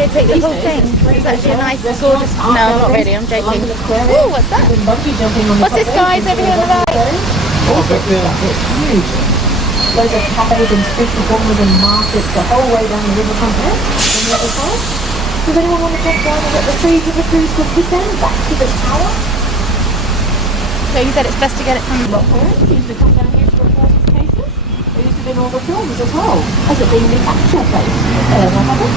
you take the whole thing? It's actually a nice, gorgeous... No, not really, I'm joking. Ooh, what's that? What's this, guys, over here on the right? It's huge. Loads of cafes and street performers and markets the whole way down the riverfront there on the other side. Does anyone want to jump down and get the free river cruise with this end back to the tower? So you said it's best to get it from... Lot parents used to come down here to report his cases. They used to be in all the films as well, as it being the actual place. What happened?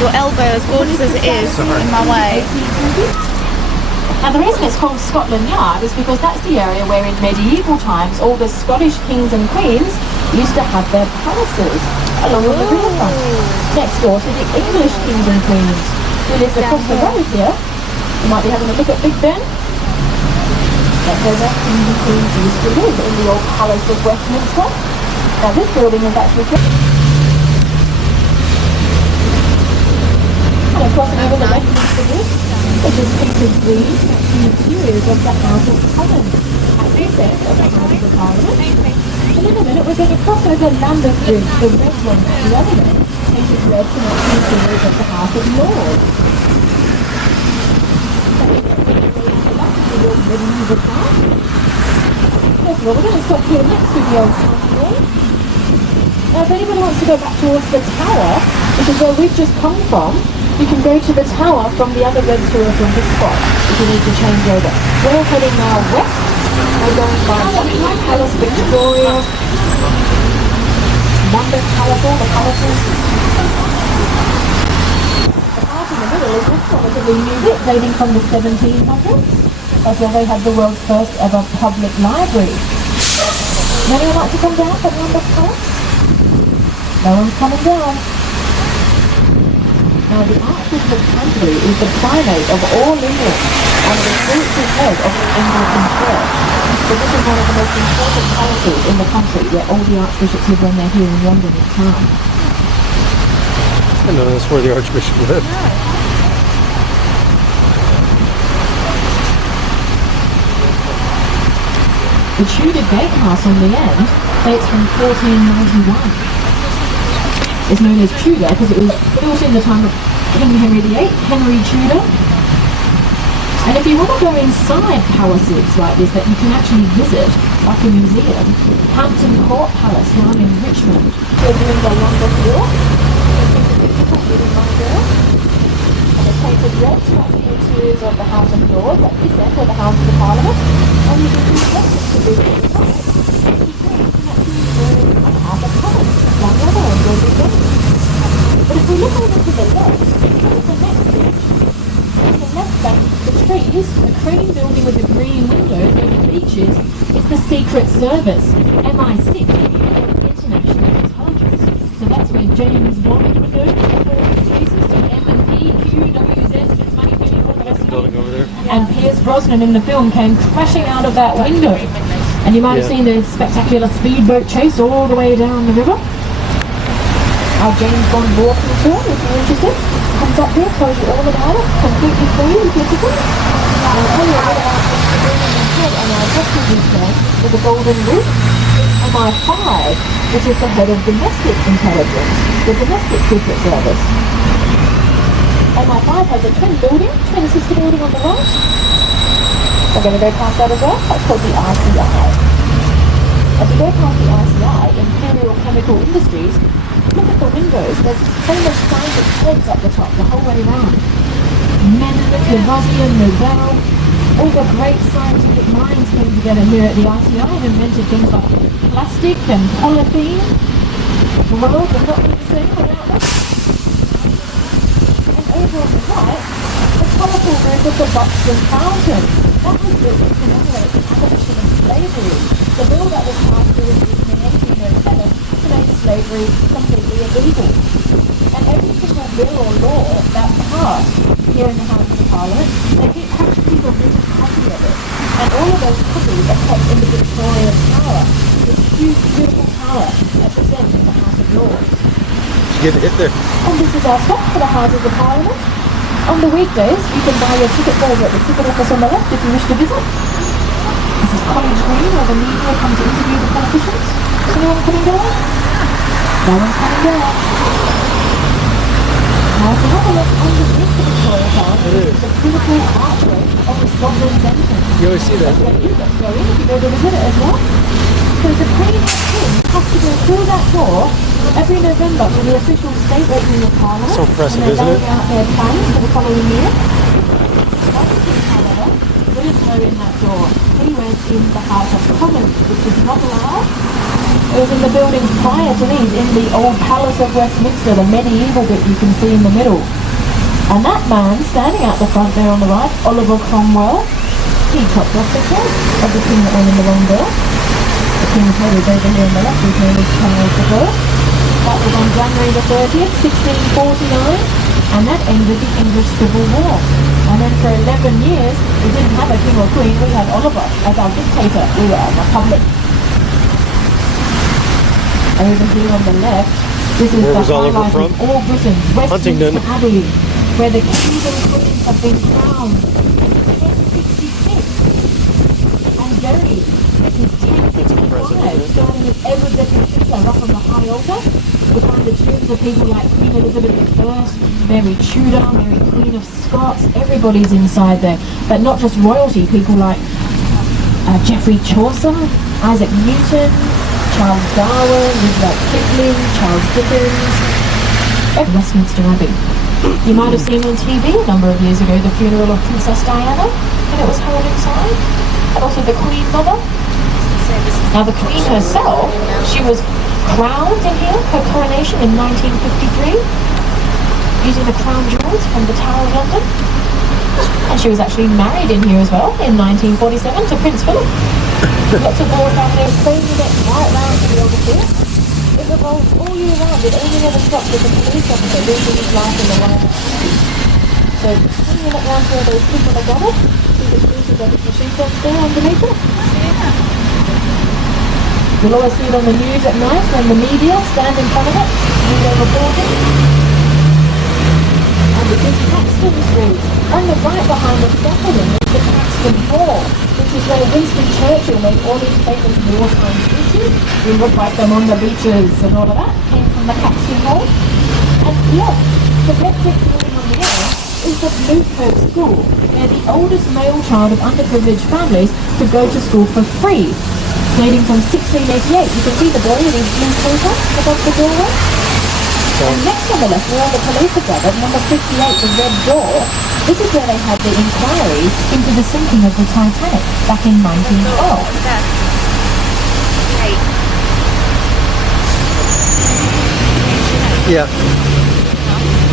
Your elbow, as gorgeous as it is, in my way. Now the reason it's called Scotland Yard is because that's the area where in medieval times all the Scottish kings and queens used to have their palaces along the riverfront, next door to the English kings and queens who lived across the road here. You might be having a look at Big Ben. That's where the kings and queens used to live, in the old Palace of Westminster. Now this building is actually... And crossing over the Westminster Bridge, which is painted green, that's the interiors of the House of Commons, at this end of the House of Parliament. And in a minute we're going to cross over Lambeth Bridge, the red one at the other end, painted red to match the interiors of the House of Lords. First of all, we're going to stop here next to the old town hall. Now if anybody wants to go back towards the tower, which is where we've just come from, you can go to the tower from the other red tour from this spot if you need to change over. We're heading now west. We're going by Buckingham Palace, Victoria, London Palace, all the palaces. The part in the middle is this relatively new bit dating from the 1700s. That's where they had the world's first ever public library. Would anyone like to come down for London Palace? No one's coming down. Now the Archbishop of Canterbury is the primate of all England and the spiritual head of the Anglican Church. So this is one of the most important palaces in the country where all the archbishops live when they're here in London in town. I know that's where the Archbishop lived. The Tudor gatehouse on the end dates from 1491. It's known as Tudor because it was built in the time of King Henry VIII, Henry Tudor. And if you want to go inside palaces like this that you can actually visit, like a museum, Hampton Court Palace down in Richmond. We're doing the London Walk. And it's painted red to match the interiors of the House of Lords at this end of the House of the Parliament. And you can see the left to do it. House of Commons, one the other end will be there. But if we look over to the left, here's the next bridge. On the left bank, the trees, the crane building with the green windows over the beaches, is the Secret Service, MI6, International Intelligence. So that's where James Bond would go for his cases, to M&P, Q, WZ, money, all the rest of Building over there. And Pierce Brosnan in the film came crashing out of that window. And you might have seen the spectacular speedboat chase all the way down the river. Our James Bond walking tour, if you're interested, comes up here, tells you all about it, completely free if you're interested. And I'll tell you all about the building ahead on our testing weekend with the Golden Roof. MI5, which is the head of domestic intelligence, the domestic secret service. MI5 has a twin building, twin sister building on the right. We're going to go past that as well. That's called the ICI. As we go past the ICI, Imperial Chemical Industries, look at the windows. There's famous scientific heads up the top the whole way around. Mendeleev, Lavoisier, Nobel, all the great scientific minds came together here at the ICI and invented things like plastic and polythene. The world would not be the same without them. And over on the right, the colourful roof of the Buxton Fountain. That was built to commemorate the abolition of slavery. The bill that was passed through in 1807 to make slavery completely illegal. And every single bill or law that passed here in the House of Parliament, they had to keep a written copy of it. And all of those copies are kept in the Victoria Tower, this huge, beautiful tower that sits in the House of Lords. Did you get to hit there? And this is our stop for the Houses of Parliament. On the weekdays, you can buy your tickets over at the ticket office on the left if you wish to visit. This is College Green, where the media come to interview the politicians. Is anyone coming down? No one's coming down. Now Now, if you have a look underneath the Victoria Tower, It is. the beautiful archway of the Scotland's entrance. You always see that. That's where you get to go in if you go to visit it as well. So the Queen and King have to go through that door every November for the official state opening of Parliament. So impressive, and they're isn't it? laying out their plans for the following year. One King, however, wouldn't go in that door. He went in the House of Commons, which is not allowed. It was in the buildings prior to these, in the old Palace of Westminster, the medieval bit you can see in the middle. And that man standing out the front there on the right, Oliver Cromwell, he chopped off the head of the king that went in the wrong door. The king's head is over here on the left, his name is Charles I. That was on January the 30th, 1649, and that ended the English Civil War. And then for 11 years, we didn't have a king or queen, we had Oliver as our dictator. We were a republic. Over here on the left, this is Where the was Oliver highlight from? of all Britain, Westminster Huntingdon. Abbey, where the kings and queens have been crowned since 1066 and buried since 1065, starting with Edward the Confessor up on the high altar. We find the tombs of people like Queen Elizabeth I, Mary Tudor, Mary Queen of Scots. Everybody's inside there, but not just royalty. People like Geoffrey Chaucer, Isaac Newton, Charles Darwin, Rudyard Kipling, Charles Dickens, Westminster Abbey. You might have seen on TV a number of years ago the funeral of Princess Diana, and it was held inside, and also the Queen Mother. Now the Queen herself, she was crowned in here, her coronation in 1953, using the crown jewels from the Tower of London. And she was actually married in here as well in 1947 to Prince Philip. Lots of royal families crazy it right round to the over here. It revolves all year round. It only ever stops with the police officer losing his life in the White House. So when you look round where those people are gathered, see the cruises of his machine guns there underneath it. You'll always see it on the news at night when the media stand in front of it and they're reporting. And it is Caxton Street. On the right behind the scaffolding is the Caxton Hall, which is where Winston Churchill made all his famous wartime speeches. We would write them on the beaches and all of that. Came from the Caxton Hall. And look, the red brick building on the end is the Blue Coat School, where the oldest male child of underprivileged families could go to school for free. Dating from 1688, you can see the boy in his blue coat above the doorway. And next on the left, where all the police are gathered, number 58, the Red Door, this is where they had the inquiry into the sinking of the Titanic back in 1912. Yeah.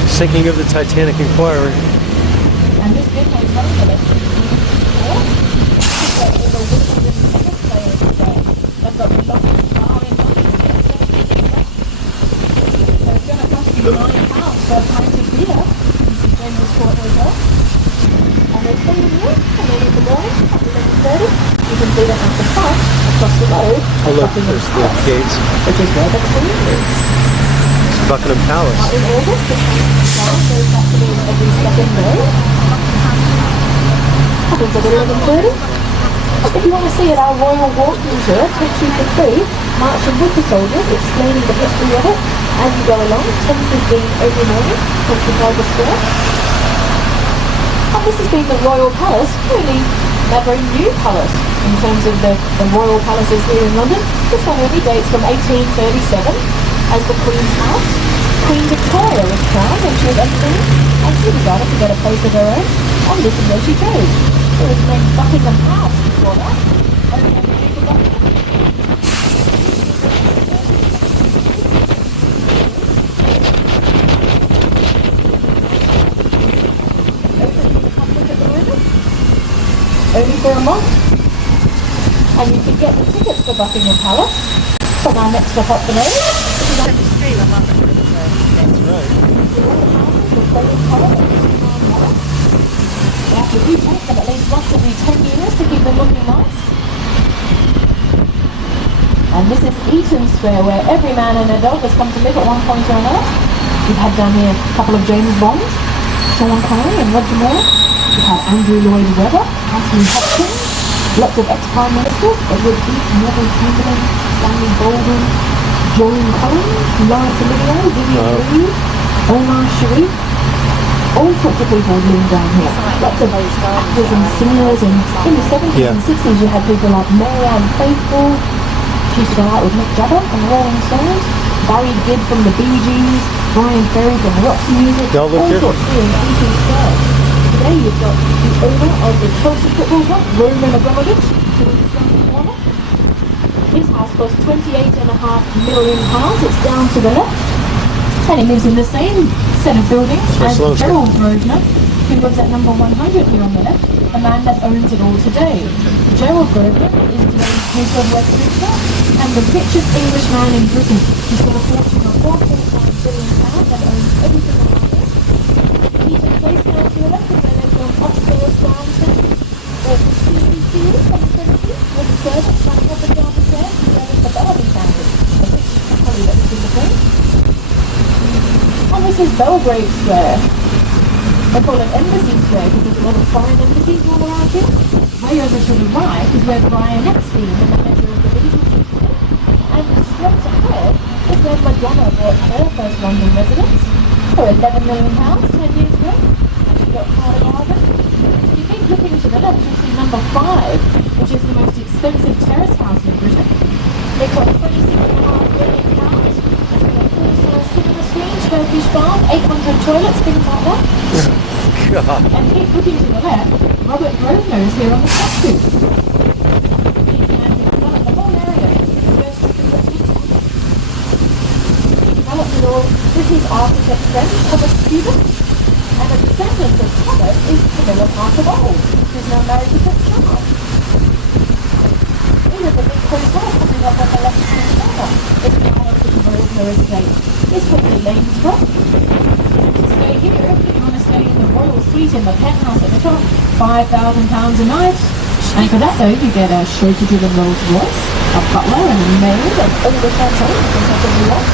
Sinking of the Titanic inquiry. And this bit has none of it. They've got all the Wimbledon tennis players today. They've got the longest bar in London. So it's going to cost you £9 for a pint of beer in James's Court Hotel. And they stay in here, and then in the morning at 11:30, you can see them at the front, across the road. Oh look, there's the gates. Which is where the Queen is. It's Buckingham Palace. In August, the Queen's Flag goes back to being every second day. Happens at 11:30. If you want to see it, our Royal Walking Tour takes you for free, marching with the soldiers, explaining the history of it as you go along, 10:15 every morning from Trafalgar Square. And this has been the Royal Palace, really a very new palace in terms of the Royal Palaces here in London. This one only dates from 1837 as the Queen's House. Queen Victoria was crowned when she was 18, and she decided to get a place of her own, and this is where she chose. It was named Buckingham House before that. Only had the Duke of Buckingham. Only for a month. And you can get the tickets for Buckingham Palace from our next stop up the road. That's right. You have to recheck them at least once every 10 years to keep them looking nice. And this is Eaton Square, where every man and adult has come to live at one point or another. We've had down here a couple of James Bonds, Sean Connery and Roger Moore. We've had Andrew Lloyd Webber, Anthony Hopkins, lots of ex-prime ministers, Edward Heath, Neville Chamberlain, Stanley Bolden, Joan Collins, Laurence Olivier, Vivian Reid, Omar Sharif, all sorts of people living down here. Lots of actors and singers, and in the 70s and 60s you had people like Marianne Faithfull. She used to go out with Mick Jagger from the Rolling Stones, Barry Gibb from the Bee Gees, Brian Ferry from Roxy Music, Y'all look all different. sorts being 18 stars. Today you've got the owner of the Chelsea Football Club, Roman Abramovich, his house costs £28.5 million. It's down to the left. And he lives in the same set of buildings as Gerald Grosvenor, who lives at number 100 here on the left, the man that owns it all today. Gerald Grosvenor is today's Duke of Westminster and the richest English man in Britain. He's got a fortune of £4.9 billion and owns everything around it. Eaton Place now to the left is where they've gone offshore downtown. There's the TV field from the 70s with the servants running up and down the stairs to service the Barbie family, of which I'll tell you that this is the same. And this is Belgrave Square. They call it Embassy Square because there's a lot of foreign embassies all around here. Way over to the right is where Brian Epstein, the manager of the Beatles, used to live. And straight ahead is where Madonna bought her first London residence for £11 million 10 years ago. And she got quite a bargain. If you keep looking to the left, you'll see number 5, which is the most expensive terrace house in Britain. They cost £26.5 million. There's got a full-size cinema screen, Turkish bath, 800 toilets, things like that. God. And keep looking to the left, Robert Grosvenor is here on the top too. He's the man who developed the whole area. He developed it all with his architect friend, Thomas Cubitt. And a descendant of Thomas is Camilla Parker Bowles, who's now married to Prince Charles. Here's a big hotel coming up on the left-hand corner. It's now up to Grosvenor estate. It's called the Lanes Rock. To stay here, if you want to stay in the royal suite in the penthouse at the top, £5,000 a night. And for that though, you get a chauffeur-driven Rolls Royce, a butler and a maid, and all the champagne you can possibly want.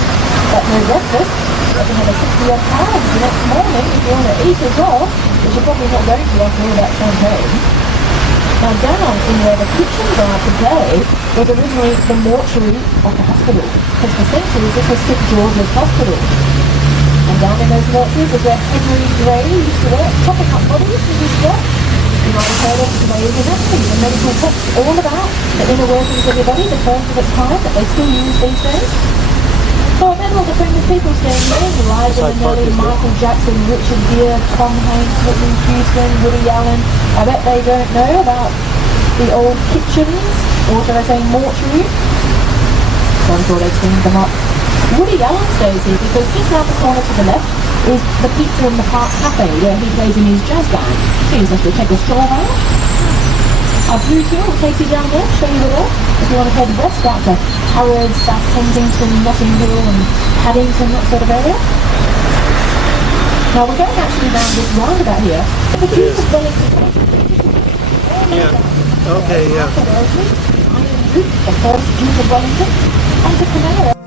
But no breakfast. You can have a £60 the next morning if you want to eat as well, which you're probably not going to after all that champagne. Now down in where the kitchens are today was originally the mortuary of the hospital, because for centuries this was St George's Hospital. And down in those mortuaries is where Henry Gray used to work, chopping up bodies with his job. You might have heard of Gray's Anatomy, the medical text all about the inner workings of your body, the first of its kind that they still use these days. So then all the famous people staying there, Liza Minnelli, Michael Jackson, Richard Gere, Tom Hanks, Whitney Houston, Woody Allen. I bet they don't know about the old kitchens, or should I say mortuaries. So I'm sure they've cleaned them up. Woody Allen stays here because just round the corner to the left is the Pizza in the Park Cafe where he plays in his jazz band. So you just have to take a stroll around. Our blue tour will take you down there, show you it all. If you want to head west out to Harrods, South Kensington, Notting Hill and Paddington, that sort of area. Now we're going actually down this roundabout here. The Duke of Wellington. Yeah. Okay, yeah. Iron Duke, the first Duke of Wellington, and the Canary.